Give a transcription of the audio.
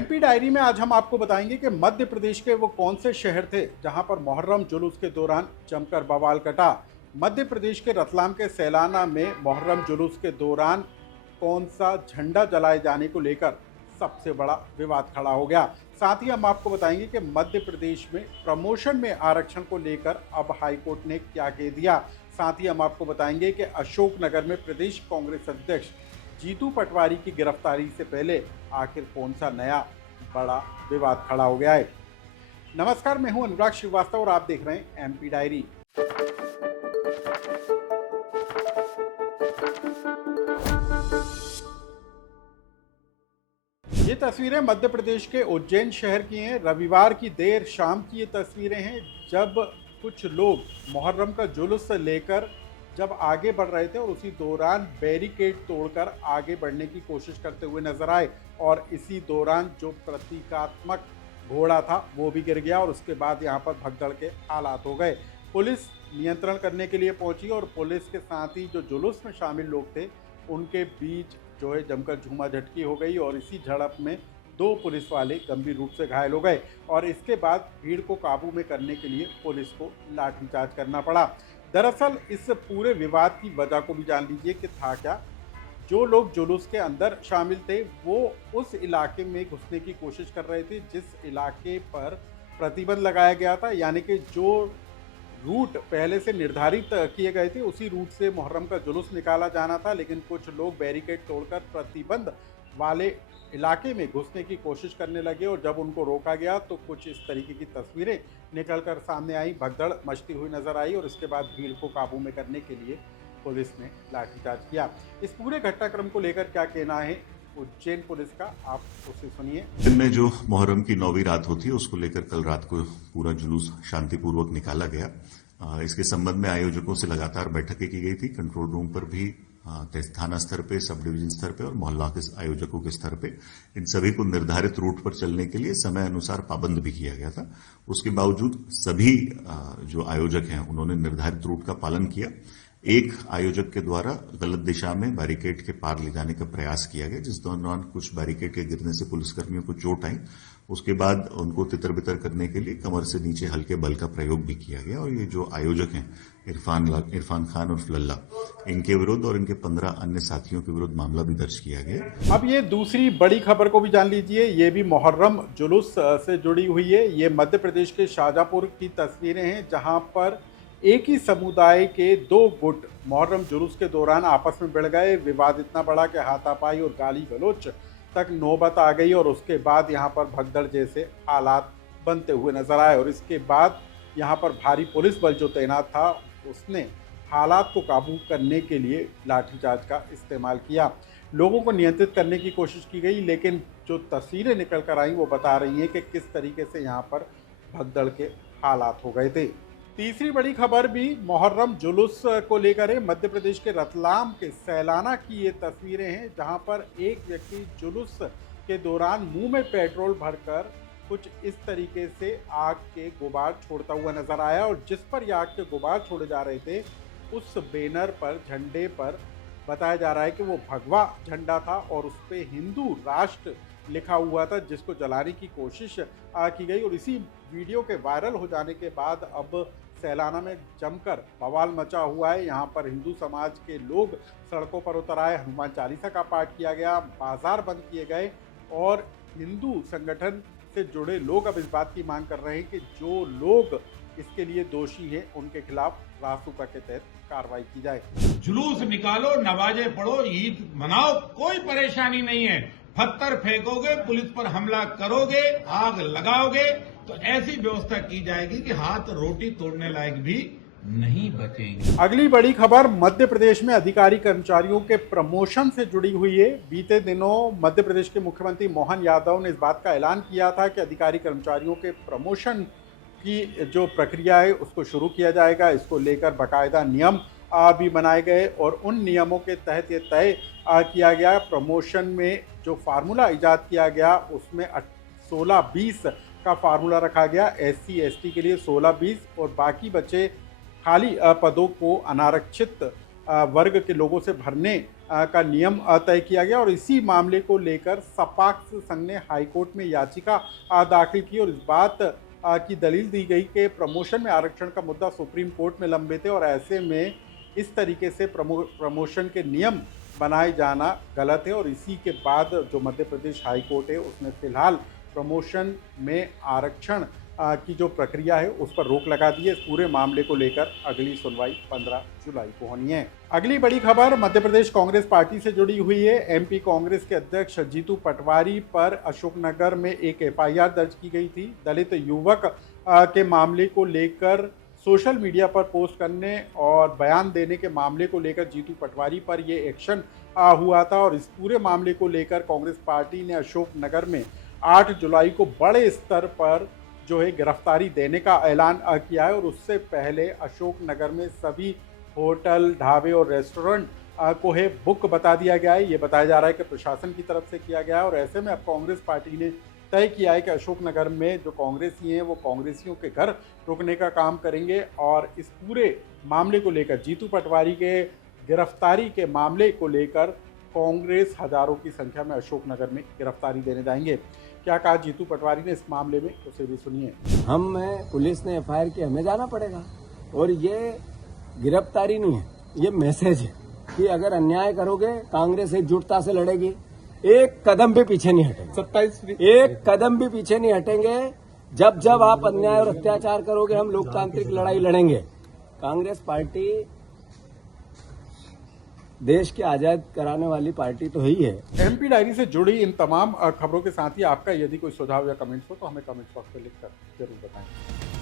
MP diary में आज हम आपको बताएंगे कि मध्य प्रदेश के वो कौन से शहर थे जहां पर मुहर्रम जुलूस के दौरान जमकर बवाल कटा। मध्य प्रदेश के रतलाम के सैलाना में मुहर्रम जुलूस के दौरान कौन सा झंडा जलाए जाने को लेकर सबसे बड़ा विवाद खड़ा हो गया। साथ ही हम आपको बताएंगे कि मध्य प्रदेश में प्रमोशन में आरक्षण को लेकर अब हाईकोर्ट ने क्या कह दिया। साथ ही हम आपको बताएंगे कि अशोकनगर में प्रदेश कांग्रेस अध्यक्ष जीतू पटवारी की गिरफ्तारी से पहले आखिर कौन सा नया बड़ा विवाद खड़ा हो गया है। नमस्कार, मैं हूं अनुराग श्रीवास्तव और आप देख रहे हैं एमपी डायरी। ये तस्वीरें मध्य प्रदेश के उज्जैन शहर की हैं। रविवार की देर शाम की ये तस्वीरें हैं जब कुछ लोग मुहर्रम का जुलूस लेकर जब आगे बढ़ रहे थे और उसी दौरान बैरिकेड तोड़कर आगे बढ़ने की कोशिश करते हुए नजर आए और इसी दौरान जो प्रतीकात्मक घोड़ा था वो भी गिर गया और उसके बाद यहाँ पर भगदड़ के हालात हो गए। पुलिस नियंत्रण करने के लिए पहुंची और पुलिस के साथ ही जो जुलूस में शामिल लोग थे उनके बीच जो है जमकर झूमा झटकी हो गई और इसी झड़प में दो पुलिस वाले गंभीर रूप से घायल हो गए और इसके बाद भीड़ को काबू में करने के लिए पुलिस को लाठीचार्ज करना पड़ा। दरअसल इस पूरे विवाद की वजह को भी जान लीजिए कि था क्या। जो लोग जुलूस के अंदर शामिल थे वो उस इलाके में घुसने की कोशिश कर रहे थे जिस इलाके पर प्रतिबंध लगाया गया था, यानी कि जो रूट पहले से निर्धारित किए गए थे उसी रूट से मुहर्रम का जुलूस निकाला जाना था, लेकिन कुछ लोग बैरिकेड तोड़कर प्रतिबंध वाले इलाके में घुसने की कोशिश करने लगे और जब उनको रोका गया तो कुछ इस तरीके की तस्वीरें निकलकर सामने आई। भगदड़ मचती हुई नजर आई और इसके बाद भीड़ को काबू में करने के लिए पुलिस ने लाठीचार्ज किया। इस पूरे घटनाक्रम को लेकर क्या कहना है उज्जैन पुलिस का, आप उसे सुनिए। दिन में जो मुहर्रम की 9वीं रात होती है उसको लेकर कल रात को पूरा जुलूस शांतिपूर्वक निकाला गया। इसके संबंध में आयोजकों से लगातार बैठकें की गई थी। कंट्रोल रूम पर भी थाना स्तर पे, सब डिवीजन स्तर पे और मोहल्ला के आयोजकों के स्तर पे इन सभी को निर्धारित रूट पर चलने के लिए समय अनुसार पाबंद भी किया गया था। उसके बावजूद सभी जो आयोजक हैं उन्होंने निर्धारित रूट का पालन किया। एक आयोजक के द्वारा गलत दिशा में बैरिकेड के पार ले जाने का प्रयास किया गया, जिस दौरान कुछ बैरिकेड के गिरने से पुलिसकर्मियों को चोट आई। उसके बाद उनको तितर बितर करने के लिए कमर से नीचे हल्के बल का प्रयोग भी किया गया और ये जो आयोजक हैं इरफान खान और लल्ला, इनके विरुद्ध और इनके 15 अन्य साथियों के विरुद्ध मामला भी दर्ज किया गया। अब ये दूसरी बड़ी खबर को भी जान लीजिए। ये भी मुहर्रम जुलूस से जुड़ी हुई है। ये मध्य प्रदेश के शाजापुर की तस्वीरें हैं जहां पर एक ही समुदाय के दो गुट मुहर्रम जुलूस के दौरान आपस में भिड़ गए। विवाद इतना बड़ा कि हाथापाई और गाली गलौच तक नौबत आ गई और उसके बाद यहाँ पर भगदड़ जैसे हालात बनते हुए नजर आए और इसके बाद यहाँ पर भारी पुलिस बल जो तैनात था उसने हालात को काबू करने के लिए लाठीचार्ज का इस्तेमाल किया। लोगों को नियंत्रित करने की कोशिश की गई, लेकिन जो तस्वीरें निकल कर आई वो बता रही हैं कि किस तरीके से यहाँ पर भगदड़ के हालात हो गए थे। तीसरी बड़ी खबर भी मुहर्रम जुलूस को लेकर है। मध्य प्रदेश के रतलाम के सैलाना की ये तस्वीरें हैं जहां पर एक व्यक्ति जुलूस के दौरान मुंह में पेट्रोल भरकर कुछ इस तरीके से आग के गुबार छोड़ता हुआ नजर आया और जिस पर ये आग के गुबार छोड़े जा रहे थे उस बैनर पर, झंडे पर बताया जा रहा है कि वो भगवा झंडा था और उस पर हिंदू राष्ट्र लिखा हुआ था, जिसको जलाने की कोशिश की गई और इसी वीडियो के वायरल हो जाने के बाद अब सैलाना में जमकर बवाल मचा हुआ है। यहाँ पर हिंदू समाज के लोग सड़कों पर उतर आए, हनुमान चालीसा का पाठ किया गया, बाजार बंद किए गए और हिंदू संगठन से जुड़े लोग अब इस बात की मांग कर रहे हैं कि जो लोग इसके लिए दोषी हैं उनके खिलाफ रासुका के तहत कार्रवाई की जाए। जुलूस निकालो, नमाजें पढ़ो, ईद मनाओ, कोई परेशानी नहीं है। पत्थर फेंकोगे, पुलिस पर हमला करोगे, आग लगाओगे तो ऐसी व्यवस्था की जाएगी कि हाथ रोटी तोड़ने लायक भी नहीं बचेंगे। अगली बड़ी खबर मध्य प्रदेश में अधिकारी कर्मचारियों के प्रमोशन से जुड़ी हुई है। बीते दिनों मध्य प्रदेश के मुख्यमंत्री मोहन यादव ने इस बात का ऐलान किया था कि अधिकारी कर्मचारियों के प्रमोशन की जो प्रक्रिया है उसको शुरू किया जाएगा। इसको लेकर बाकायदा नियम भी बनाए गए और उन नियमों के तहत ये तय किया गया। प्रमोशन में जो फार्मूला इजाद किया गया उसमें 16-20 का फार्मूला रखा गया। SC ST के लिए 16-20 और बाकी बचे खाली पदों को अनारक्षित वर्ग के लोगों से भरने का नियम तय किया गया और इसी मामले को लेकर सपाक्स संघ ने हाईकोर्ट में याचिका दाखिल की और इस बात की दलील दी गई कि प्रमोशन में आरक्षण का मुद्दा सुप्रीम कोर्ट में लंबित है और ऐसे में इस तरीके से प्रमोशन के नियम बनाए जाना गलत है और इसी के बाद जो मध्य प्रदेश हाई कोर्ट है उसने फिलहाल प्रमोशन में आरक्षण की जो प्रक्रिया है उस पर रोक लगा दी है। इस पूरे मामले को लेकर अगली सुनवाई 15 जुलाई को होनी है। अगली बड़ी खबर मध्य प्रदेश कांग्रेस पार्टी से जुड़ी हुई है। एमपी कांग्रेस के अध्यक्ष जीतू पटवारी पर अशोकनगर में एक एफआईआर दर्ज की गई थी। दलित युवक के मामले को लेकर सोशल मीडिया पर पोस्ट करने और बयान देने के मामले को लेकर जीतू पटवारी पर ये एक्शन हुआ था और इस पूरे मामले को लेकर कांग्रेस पार्टी ने अशोकनगर में 8 जुलाई को बड़े स्तर पर जो है गिरफ्तारी देने का ऐलान किया है और उससे पहले अशोकनगर में सभी होटल, ढाबे और रेस्टोरेंट को है बुक बता दिया गया है। ये बताया जा रहा है कि प्रशासन की तरफ से किया गया है और ऐसे में अब कांग्रेस पार्टी ने तय किया है कि अशोकनगर में जो कांग्रेसी हैं वो कांग्रेसियों के घर रुकने का काम करेंगे और इस पूरे मामले को लेकर जीतू पटवारी के गिरफ्तारी के मामले को लेकर कांग्रेस हजारों की संख्या में अशोकनगर में गिरफ्तारी देने जाएंगे। क्या कहा जीतू पटवारी ने इस मामले में, उसे भी सुनिए। पुलिस ने एफआईआर की, हमें जाना पड़ेगा और ये गिरफ्तारी नहीं है, ये मैसेज है कि अगर अन्याय करोगे कांग्रेस एकजुटता से लड़ेगी, एक कदम भी पीछे नहीं हटेंगे, एक कदम भी पीछे नहीं हटेंगे। जब जब आप अन्याय और अत्याचार करोगे हम लोकतांत्रिक लड़ाई लड़ेंगे। कांग्रेस पार्टी देश के आजाद कराने वाली पार्टी तो ही है। एमपी डायरी से जुड़ी इन तमाम खबरों के साथ ही आपका यदि कोई सुझाव या कमेंट्स हो तो हमें कमेंट बॉक्स में लिखकर जरूर बताएं।